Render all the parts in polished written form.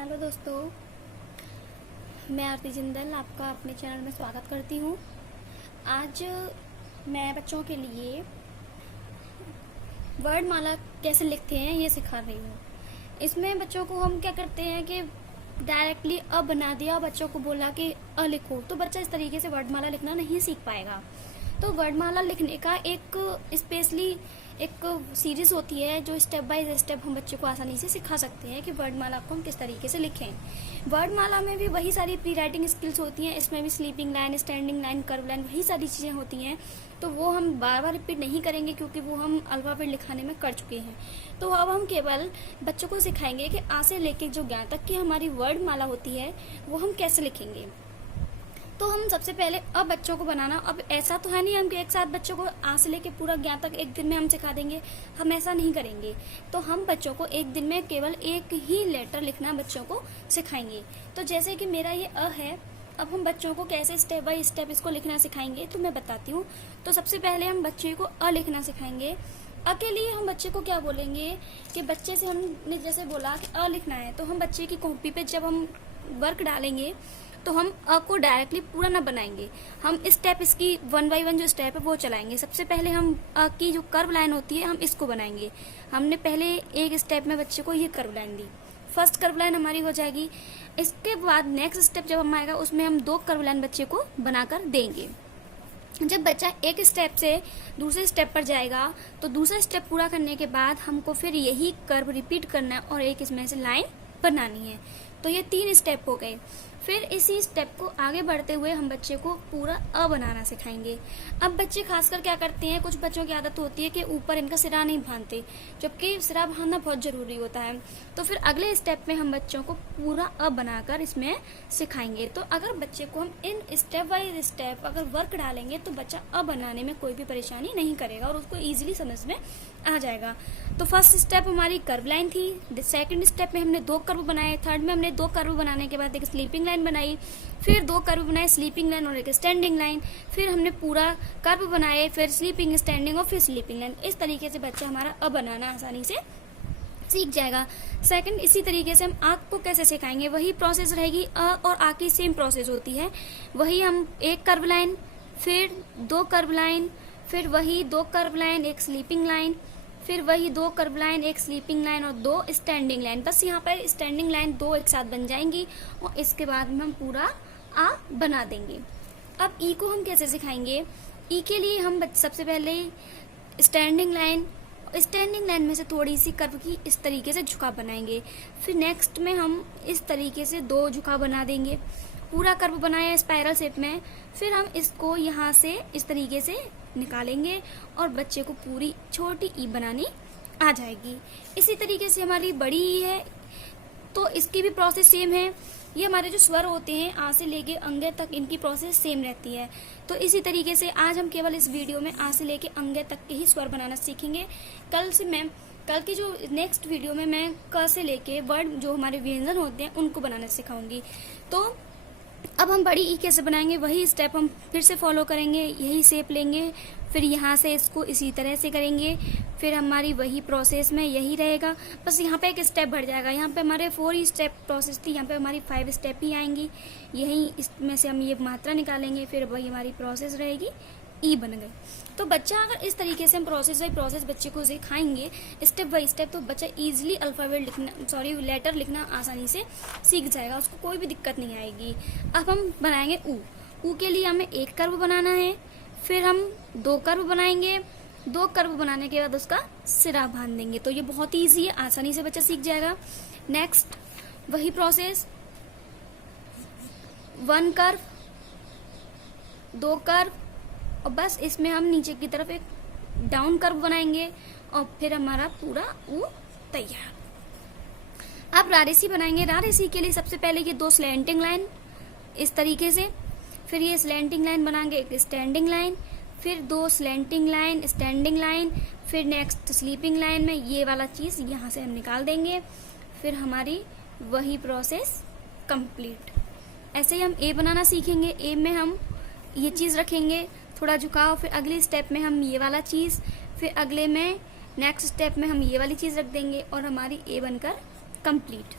Hello दोस्तों, मैं आरती जिंदल आपका अपने चैनल में स्वागत करती हूँ। आज मैं बच्चों के लिए वर्णमाला कैसे लिखते हैं ये सिखा रही हूँ। इसमें बच्चों को हम क्या करते हैं कि डायरेक्टली अ बना दिया और बच्चों को बोला कि अ लिखो, तो बच्चा इस तरीके से वर्णमाला लिखना नहीं सीख पाएगा। तो वर्णमाला लिखने का एक स्पेशली एक सीरीज होती है जो स्टेप बाय स्टेप हम बच्चे को आसानी से सिखा सकते हैं कि वर्णमाला को हम किस तरीके से लिखें। वर्णमाला में भी वही सारी प्री राइटिंग स्किल्स होती हैं, इसमें भी sleeping line, standing line, curve line, वही सारी चीज़ें होती हैं। तो वो हम बार बार रिपीट नहीं करेंगे क्योंकि वो हम अल्फाबेट लिखाने में कर चुके हैं। तो अब हम केवल बच्चों को सिखाएंगे कि आ से लेके जो ज्ञान तक की हमारी वर्णमाला होती है वो हम कैसे लिखेंगे। तो हम सबसे पहले अब बच्चों को बनाना, अब ऐसा तो है नहीं हम एक साथ बच्चों को आ से लेके पूरा ज्ञान तक एक दिन में हम सिखा देंगे, हम ऐसा नहीं करेंगे। तो हम बच्चों को एक दिन में केवल एक ही लेटर लिखना बच्चों को सिखाएंगे। तो जैसे कि मेरा ये अ है, अब हम बच्चों को कैसे स्टेप बाय स्टेप इसको लिखना सिखाएंगे तो मैं बताती हूँ। तो सबसे पहले हम बच्चे को अ लिखना सिखाएंगे। अ के लिए हम बच्चे को क्या बोलेंगे कि बच्चे से हमने जैसे बोला कि अ लिखना है, तो हम बच्चे की कॉपी पे जब हम वर्क डालेंगे तो हम अ को डायरेक्टली पूरा ना बनाएंगे, हम स्टेप इसकी 1 बाय 1 जो स्टेप है वो चलाएंगे। सबसे पहले हम अ की जो कर्व लाइन होती है हम इसको बनाएंगे। हमने पहले एक स्टेप में बच्चे को ये कर्व लाइन दी, फर्स्ट कर्व लाइन हमारी हो जाएगी। इसके बाद नेक्स्ट स्टेप जब हम आएगा उसमें हम 2 कर्व लाइन बच्चे को बनाकर देंगे। जब बच्चा एक स्टेप से दूसरे स्टेप पर जाएगा तो दूसरा स्टेप पूरा करने के बाद हमको फिर यही कर्व रिपीट करना है और एक इसमें से लाइन बनानी है। तो ये 3 स्टेप हो गए। फिर इसी स्टेप को आगे बढ़ते हुए हम बच्चे को पूरा अ बनाना सिखाएंगे। अब बच्चे खासकर क्या करते हैं, कुछ बच्चों की आदत होती है कि ऊपर इनका सिरा नहीं बांधते, जबकि सिरा बांधना बहुत जरूरी होता है। तो फिर अगले स्टेप में हम बच्चों को पूरा अ बनाकर इसमें सिखाएंगे। तो अगर बच्चे को हम इन स्टेप बाय स्टेप अगर वर्क डालेंगे तो बच्चा अ बनाने में कोई भी परेशानी नहीं करेगा और उसको ईजिली समझ में आ जाएगा। तो फर्स्ट स्टेप हमारी कर्व लाइन थी, सेकंड स्टेप में हमने 2 कर्व बनाए, थर्ड में हमने 2 कर्व बनाने के बाद एक स्लीपिंग लाइन बनाई, फिर 2 कर्व बनाए, स्लीपिंग लाइन और एक स्टैंडिंग लाइन, फिर हमने पूरा कर्व बनाए, फिर स्लीपिंग, स्टैंडिंग और फिर स्लीपिंग लाइन। इस तरीके से बच्चा हमारा अ बनाना आसानी से सीख जाएगा। सेकंड, इसी तरीके से हम आँख को कैसे सिखाएंगे, वही प्रोसेस रहेगी। अ और आ की सेम प्रोसेस होती है, वही हम एक कर्व लाइन, फिर 2 कर्व लाइन, फिर वही 2 कर्व लाइन, एक स्लीपिंग लाइन, फिर वही 2 कर्व लाइन, एक स्लीपिंग लाइन और 2 स्टैंडिंग लाइन। बस यहाँ पर स्टैंडिंग लाइन 2 एक साथ बन जाएंगी और इसके बाद में हम पूरा आ बना देंगे। अब ई को हम कैसे सिखाएंगे, ई के लिए हम सबसे पहले स्टैंडिंग लाइन में से थोड़ी सी कर्व की इस तरीके से झुकाव बनाएंगे। फिर नेक्स्ट में हम इस तरीके से 2 झुकाव बना देंगे, पूरा कर्व बनाया स्पाइरल शेप में। फिर हम इसको यहाँ से इस तरीके से निकालेंगे और बच्चे को पूरी छोटी ई बनानी आ जाएगी। इसी तरीके से हमारी बड़ी ई है, तो इसकी भी प्रोसेस सेम है। ये हमारे जो स्वर होते हैं आ से लेके अंगे तक, इनकी प्रोसेस सेम रहती है। तो इसी तरीके से आज हम केवल इस वीडियो में आ से लेके अंगे तक के ही स्वर बनाना सीखेंगे। कल की जो नेक्स्ट वीडियो में मैं क से लेके वर्ड जो हमारे व्यंजन होते हैं उनको बनाना सिखाऊंगी। तो अब हम बड़ी ई कैसे बनाएंगे, वही स्टेप हम फिर से फॉलो करेंगे, यही शेप लेंगे, फिर यहाँ से इसको इसी तरह से करेंगे, फिर हमारी वही प्रोसेस में यही रहेगा। बस यहाँ पे एक स्टेप बढ़ जाएगा, यहाँ पे हमारे 4 ही स्टेप प्रोसेस थी, यहाँ पे हमारी 5 स्टेप ही आएंगी। यही इसमें से हम ये मात्रा निकालेंगे, फिर वही हमारी प्रोसेस रहेगी, ई बन गई। तो बच्चा अगर इस तरीके से हम प्रोसेस बाय प्रोसेस बच्चे को सिखाएंगे स्टेप बाय स्टेप, तो बच्चा इजीली लेटर लिखना आसानी से सीख जाएगा, उसको कोई भी दिक्कत नहीं आएगी। अब हम बनाएंगे ऊ के लिए हमें एक कर्व बनाना है, फिर हम 2 कर्व बनाएंगे, 2 कर्व बनाने के बाद उसका सिरा बांध देंगे। तो ये बहुत ईजी है, आसानी से बच्चा सीख जाएगा। नेक्स्ट वही प्रोसेस, 1 कर्व, 2 कर्व और बस इसमें हम नीचे की तरफ एक डाउन कर्व बनाएंगे और फिर हमारा पूरा ऊ तैयार। अब रारेसी बनाएंगे। रारेसी के लिए सबसे पहले ये 2 स्लैंटिंग लाइन इस तरीके से, फिर ये स्लैंटिंग लाइन बनाएंगे, एक स्टैंडिंग लाइन, फिर 2 स्लैंटिंग लाइन, स्टैंडिंग लाइन, फिर नेक्स्ट स्लीपिंग लाइन में ये वाला चीज यहाँ से हम निकाल देंगे। फिर हमारी वही प्रोसेस कंप्लीट। ऐसे ही हम ए बनाना सीखेंगे। ए में हम ये चीज रखेंगे, थोड़ा झुकाव, फिर अगले स्टेप में हम ये वाला चीज, फिर अगले में नेक्स्ट स्टेप में हम ये वाली चीज रख देंगे और हमारी ए बनकर कंप्लीट।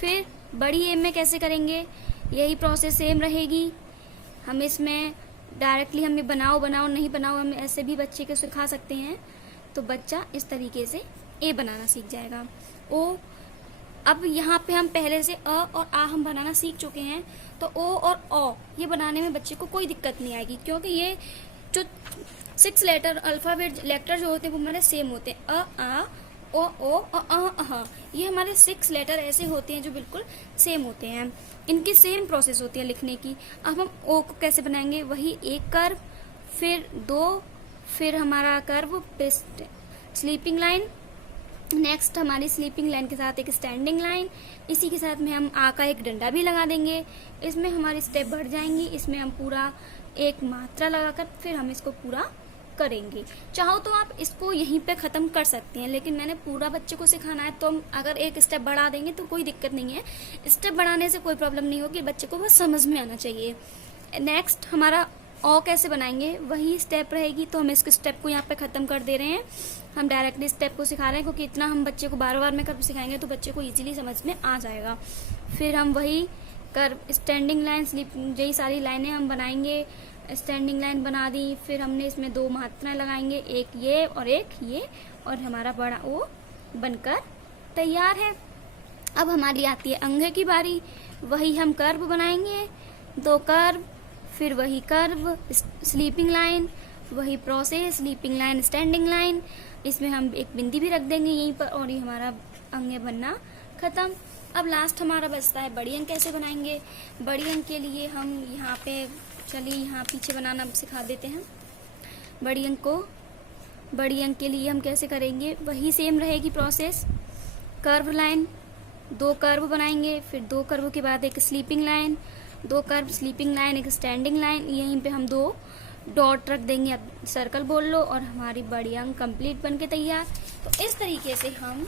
फिर बड़ी ए में कैसे करेंगे, यही प्रोसेस सेम रहेगी। हम इसमें डायरेक्टली हमें बनाओ नहीं बनाओ, हम ऐसे भी बच्चे को सिखा सकते हैं। तो बच्चा इस तरीके से ए बनाना सीख जाएगा। ओ, अब यहाँ पे हम पहले से अ और आ हम बनाना सीख चुके हैं, तो ओ और औ ये बनाने में बच्चे को कोई दिक्कत नहीं आएगी, क्योंकि ये जो 6 लेटर अल्फाबेट लेटर जो होते हैं वो हमारे सेम होते हैं। अ, आ, ओ और अ, ये हमारे 6 लेटर ऐसे होते हैं जो बिल्कुल सेम होते हैं। इनकी सेम प्रोसेस होती है लिखने की। अब हम ओ को कैसे बनाएंगे, वही एक कर्व, फिर 2, फिर हमारा कर्व स्लीपिंग लाइन, नेक्स्ट हमारी स्लीपिंग लाइन के साथ एक स्टैंडिंग लाइन, इसी के साथ में हम आ का एक डंडा भी लगा देंगे। इसमें हमारी स्टेप बढ़ जाएंगी, इसमें हम पूरा एक मात्रा लगाकर फिर हम इसको पूरा करेंगे। चाहो तो आप इसको यहीं पे खत्म कर सकते हैं, लेकिन मैंने पूरा बच्चे को सिखाना है, तो हम अगर एक स्टेप बढ़ा देंगे तो कोई दिक्कत नहीं है। स्टेप बढ़ाने से कोई प्रॉब्लम नहीं होगी, बच्चे को बस समझ में आना चाहिए। नेक्स्ट हमारा ओ कैसे बनाएंगे, वही स्टेप रहेगी। तो हम इसके स्टेप को यहाँ पे खत्म कर दे रहे हैं, हम डायरेक्टली स्टेप को सिखा रहे हैं, क्योंकि इतना हम बच्चे को बार बार में कर्व सिखाएंगे तो बच्चे को इजीली समझ में आ जाएगा। फिर हम वही कर्व स्टैंडिंग लाइन स्लिप यही सारी लाइनें हम बनाएंगे। स्टैंडिंग लाइन बना दी, फिर हमने इसमें 2 मात्राएं लगाएंगे, एक ये और एक ये, और हमारा बड़ा ओ बनकर तैयार है। अब हमारी आती है अंग की बारी, वही हम कर्व बनाएंगे, 2 कर्व, फिर वही कर्व स्लीपिंग लाइन, वही process sleeping line standing line, इसमें हम एक बिंदी भी रख देंगे यहीं पर, और ये हमारा अंग बनना खत्म। अब लास्ट हमारा बचता है बड़ी अंग कैसे बनाएंगे। बड़ी अंग के लिए हम यहाँ पे चलिए यहाँ पीछे बनाना सिखा देते हैं। बड़ी अंग के लिए हम कैसे करेंगे, वही सेम रहेगी प्रोसेस। कर्व लाइन, 2 कर्व बनाएंगे, फिर 2 कर्व के बाद एक sleeping line, 2 curve sleeping line, एक स्टैंडिंग लाइन, यहीं पे हम 2 डॉट रख देंगे, अब सर्कल बोल लो, और हमारी बड़ी अंग कंप्लीट बन के तैयार। तो इस तरीके से हम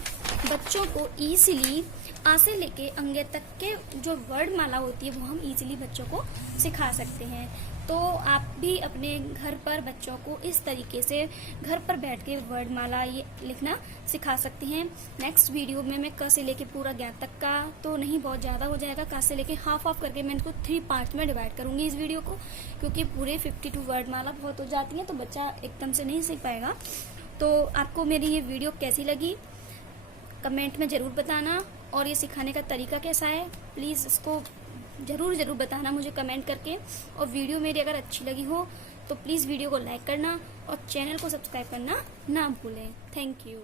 बच्चों को इजीली आ से लेके अंगे तक के जो वर्ड माला होती है वो हम इजीली बच्चों को सिखा सकते हैं। तो आप भी अपने घर पर बच्चों को इस तरीके से घर पर बैठ के वर्ड माला ये लिखना सिखा सकते हैं। नेक्स्ट वीडियो में मैं क से लेके पूरा ज्ञ तक का तो नहीं, बहुत ज़्यादा हो जाएगा, क से लेके हाफ करके मैं इनको 3 पार्ट में डिवाइड करूंगी इस वीडियो को, क्योंकि पूरे 52 वर्ड माला बहुत हो जाती है तो बच्चा एकदम से नहीं सीख पाएगा। तो आपको मेरी ये वीडियो कैसी लगी कमेंट में ज़रूर बताना, और ये सिखाने का तरीका कैसा है प्लीज़ इसको ज़रूर बताना मुझे कमेंट करके। और वीडियो मेरी अगर अच्छी लगी हो तो प्लीज़ वीडियो को लाइक करना और चैनल को सब्सक्राइब करना ना भूलें। Thank you.